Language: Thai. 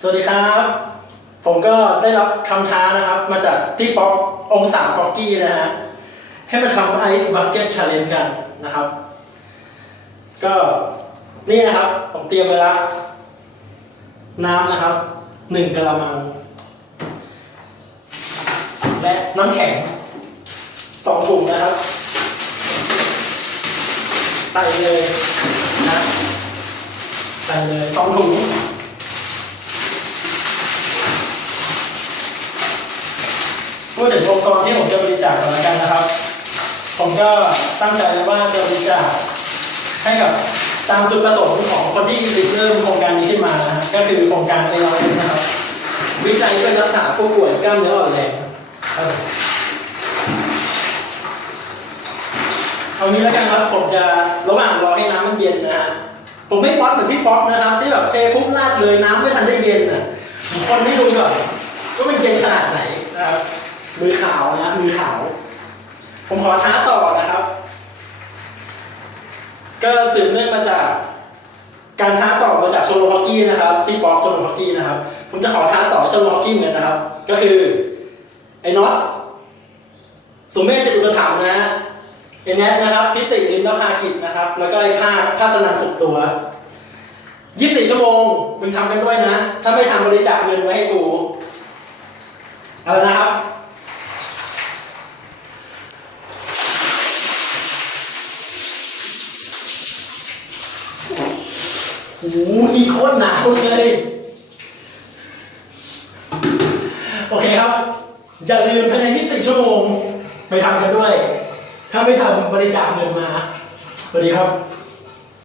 สวัสดีครับ ผมก็ได้รับคำท้านะครับ มาจากที่ป๊อกองศาป๊อกกี้นะฮะให้มาทำไอซ์บักเก็ตชาเลนจ์กันนะครับ ก็นี่นะครับ ผมเตรียมไว้ละน้ำนะครับหนึ่งกะละมัง และน้ำแข็งสองถุงนะครับ ใส่เลยนะใส่เลยสองถุง ดถึงองค์กรที่ผมจะบริจาคก่อนล้วกันนะครับ ผมก็ตั้งใจว้ว่าจะบริจาคให้กับตามจุดประสงค์ของคนที่ริเริ่มโครงการนี้ขึ้นมานะฮะก็คือโครงการเอลเนะครับ วิจัยเพื่อรักษาผู้ป่วยกล้ามเนื้ออ่อนแรงเอางี้แล้วกันครับผมจะระหว่างรอให้น้ำมันเย็นนะฮะผมไม่ป๊อกเหมือนพี่ป๊อกนะครับ ที่แบบเทปุ๊บราดเลยน้ำไม่ทันได้เย็นอะคนไม่รู้แบบว่ามันเย็นขนาดไหนนะครับ มือขาวนะมือขาว ผมขอท้าต่อนะครับ ก็สืบเนื่องมาจากการท้าต่อมาจากโชโลฮอกกี้นะครับ ที่บอกโชโลฮอกกี้นะครับ ผมจะขอท้าต่อโชโลฮอกกี้เหมือนนะครับ ก็คือไอ้น็อตสมเมธจะอุปถัมภ์นะฮะไอ้แนทนะครับทิติลิมนภากิจนะครับ แล้วก็ไอ้ภาคภาสนันสุขตัว24ชั่วโมงมึงทำกันด้วยนะ ถ้าไม่ทำบริจาคเงินไว้ให้กู เอาละนะครับ โอ้โหนี่โคตรหนาวเลยโอเคครับ อย่าลืมภายใน24ชั่วโมงไปทำกันด้วย ถ้าไม่ทำบริจาคเงินมาสวัสดีครับ